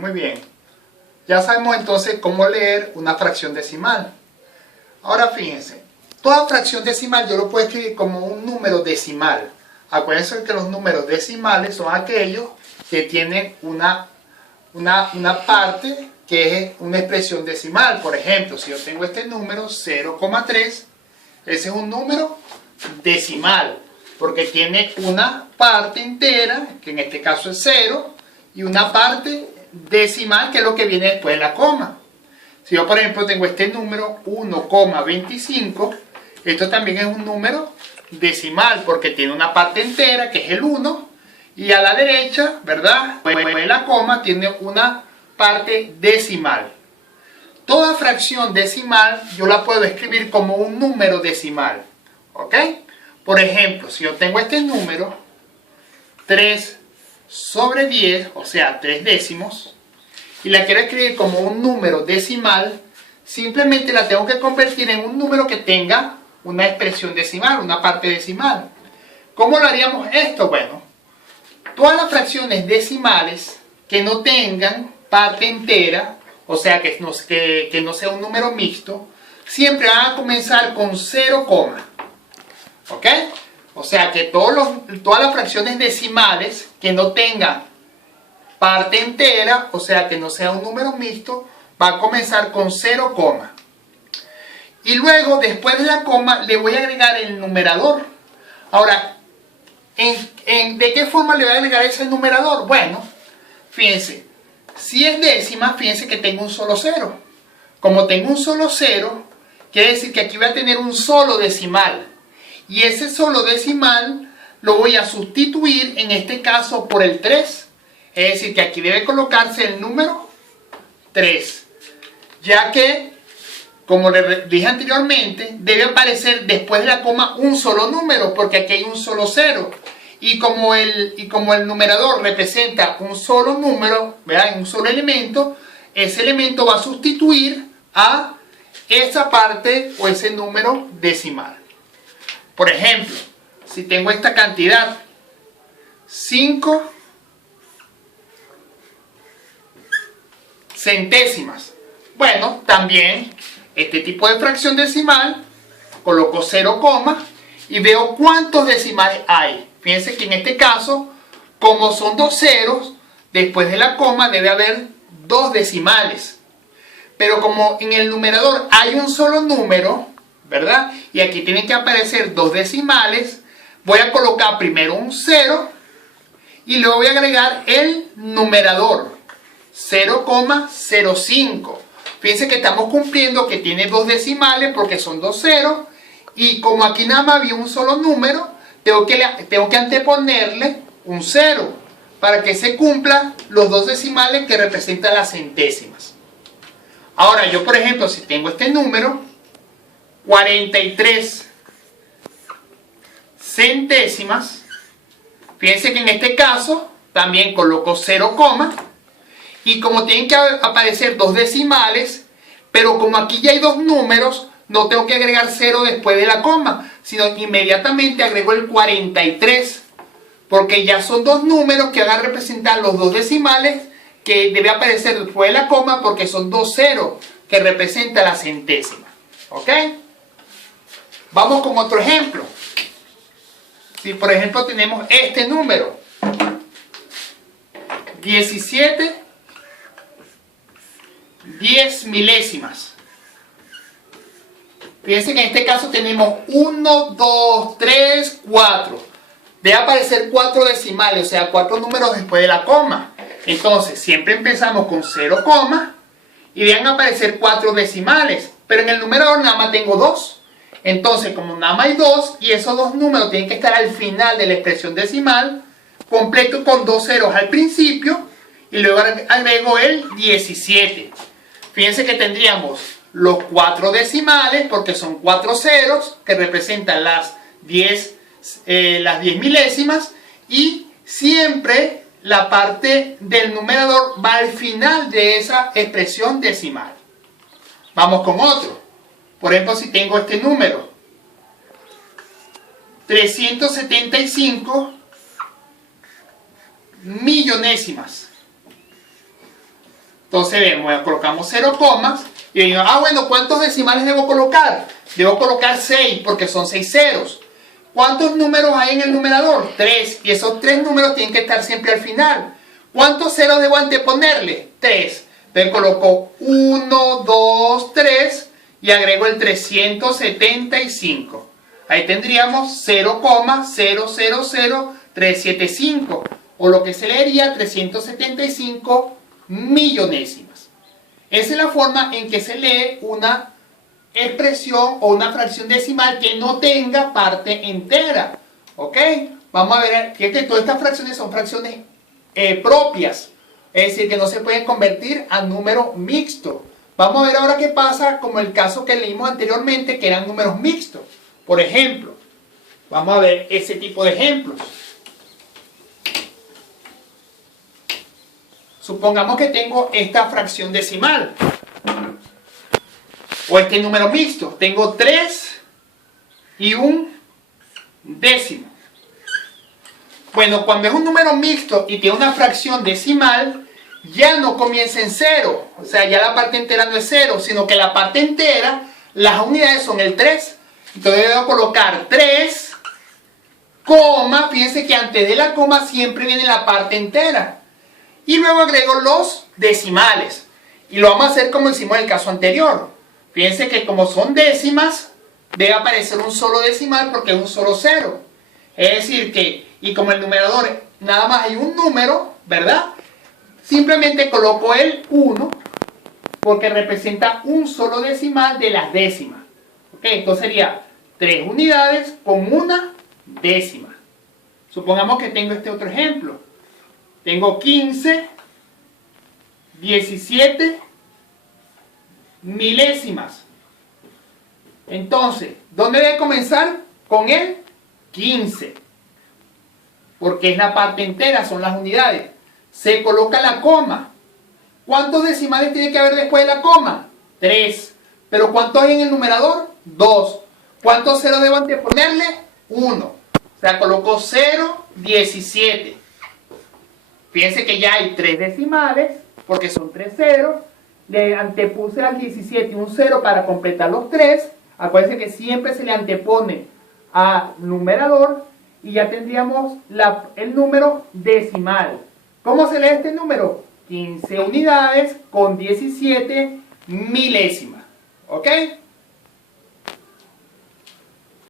Muy bien. Ya sabemos entonces cómo leer una fracción decimal. Ahora fíjense, toda fracción decimal yo lo puedo escribir como un número decimal. Acuérdense que los números decimales son aquellos que tienen una parte que es una expresión decimal. Por ejemplo, si yo tengo este número 0,3, ese es un número decimal, porque tiene una parte entera, que en este caso es 0, y una parte decimal, que es lo que viene después de la coma. Si yo, por ejemplo, tengo este número 1,25, esto también es un número decimal, porque tiene una parte entera, que es el 1, y a la derecha, ¿verdad?, después de la coma, tiene una parte decimal. Toda fracción decimal yo la puedo escribir como un número decimal. ¿Ok? Por ejemplo, si yo tengo este número, 3/10, o sea, 3 décimos, y la quiero escribir como un número decimal, simplemente la tengo que convertir en un número que tenga una expresión decimal, una parte decimal. ¿Cómo lo haríamos esto? Bueno, todas las fracciones decimales que no tengan parte entera, o sea, que no sea un número mixto, siempre van a comenzar con 0, ¿ok? O sea que todas las fracciones decimales que no tengan parte entera, o sea que no sea un número mixto, va a comenzar con 0, y luego después de la coma le voy a agregar el numerador. Ahora, ¿de qué forma le voy a agregar ese numerador? Bueno, fíjense, si es décima, fíjense que tengo un solo 0. Como tengo un solo 0, quiere decir que aquí voy a tener un solo decimal. Y ese solo decimal lo voy a sustituir, en este caso, por el 3. Es decir, que aquí debe colocarse el número 3. Ya que, como les dije anteriormente, debe aparecer después de la coma un solo número, porque aquí hay un solo 0. Y como el numerador representa un solo número, ¿verdad?, un solo elemento, ese elemento va a sustituir a esa parte o ese número decimal. Por ejemplo, si tengo esta cantidad, 5 centésimas. Bueno, también este tipo de fracción decimal, coloco 0, y veo cuántos decimales hay. Fíjense que en este caso, como son dos ceros, después de la coma debe haber 2 decimales. Pero como en el numerador hay un solo número, ¿verdad?, y aquí tienen que aparecer 2 decimales, voy a colocar primero un 0 y luego voy a agregar el numerador, 0,05. Fíjense que estamos cumpliendo que tiene 2 decimales porque son 2 ceros, y como aquí nada más había un solo número, tengo que anteponerle un 0 para que se cumplan los 2 decimales que representan las centésimas. Ahora yo, por ejemplo, si tengo este número, 43 centésimas, fíjense que en este caso también coloco 0, y como tienen que aparecer 2 decimales, pero como aquí ya hay 2 números, no tengo que agregar 0 después de la coma, sino que inmediatamente agrego el 43, porque ya son 2 números que van a representar los 2 decimales que debe aparecer después de la coma, porque son 2 ceros que representan la centésima. ¿Ok? Vamos con otro ejemplo. Si por ejemplo tenemos este número, 17/10 milésimas. Fíjense que en este caso tenemos 1, 2, 3, 4. Debe aparecer 4 decimales, o sea, 4 números después de la coma. Entonces, siempre empezamos con 0, y deben aparecer 4 decimales. Pero en el numerador nada más tengo 2. Entonces, como nada más hay 2, y esos 2 números tienen que estar al final de la expresión decimal, completo con 2 ceros al principio, y luego agrego el 17. Fíjense que tendríamos los 4 decimales, porque son 4 ceros, que representan las 10 milésimas, y siempre la parte del numerador va al final de esa expresión decimal. Vamos con otro. Por ejemplo, si tengo este número, 375 millonésimas. Entonces vemos, colocamos 0 comas y digo, bueno, ¿cuántos decimales debo colocar? Debo colocar 6 porque son 6 ceros. ¿Cuántos números hay en el numerador? 3. Y esos 3 números tienen que estar siempre al final. ¿Cuántos ceros debo anteponerle? 3. Entonces coloco 1, 2, 3 y agrego el 375. Ahí tendríamos 0,000375 o lo que se leería 375 millonésimas. Esa es la forma en que se lee una expresión o una fracción decimal que no tenga parte entera. ¿Ok? Vamos a ver, fíjate que todas estas fracciones son fracciones propias. Es decir, que no se pueden convertir a número mixto. Vamos a ver ahora qué pasa como el caso que leímos anteriormente, que eran números mixtos. Por ejemplo, vamos a ver ese tipo de ejemplos. Supongamos que tengo esta fracción decimal o este número mixto. Tengo 3 y un décimo. Bueno, cuando es un número mixto y tiene una fracción decimal, ya no comienza en 0. O sea, ya la parte entera no es 0, sino que la parte entera, las unidades son el 3. Entonces debo colocar 3, coma, fíjense que antes de la coma siempre viene la parte entera. Y luego agrego los decimales. Y lo vamos a hacer como hicimos en el caso anterior. Fíjense que como son décimas, debe aparecer un solo decimal porque es un solo 0. Es decir que, y como el numerador nada más hay un número, ¿verdad? Simplemente coloco el 1 porque representa un solo decimal de las décimas. ¿Ok? Entonces sería 3 unidades con una décima. Supongamos que tengo este otro ejemplo. Tengo 15, 17 milésimas. Entonces, ¿dónde debe comenzar? Con el 15. Porque es la parte entera, son las unidades. Se coloca la coma. ¿Cuántos decimales tiene que haber después de la coma? 3. ¿Pero cuántos hay en el numerador? 2. ¿Cuántos ceros debo anteponerle? 1. O sea, coloco 0, 17. Fíjense que ya hay 3 decimales, porque son 3 ceros. Le antepuse al 17 un 0 para completar los 3. Acuérdense que siempre se le antepone al numerador y ya tendríamos el número decimal. ¿Cómo se lee este número? 15 unidades con 17 milésimas. ¿Ok?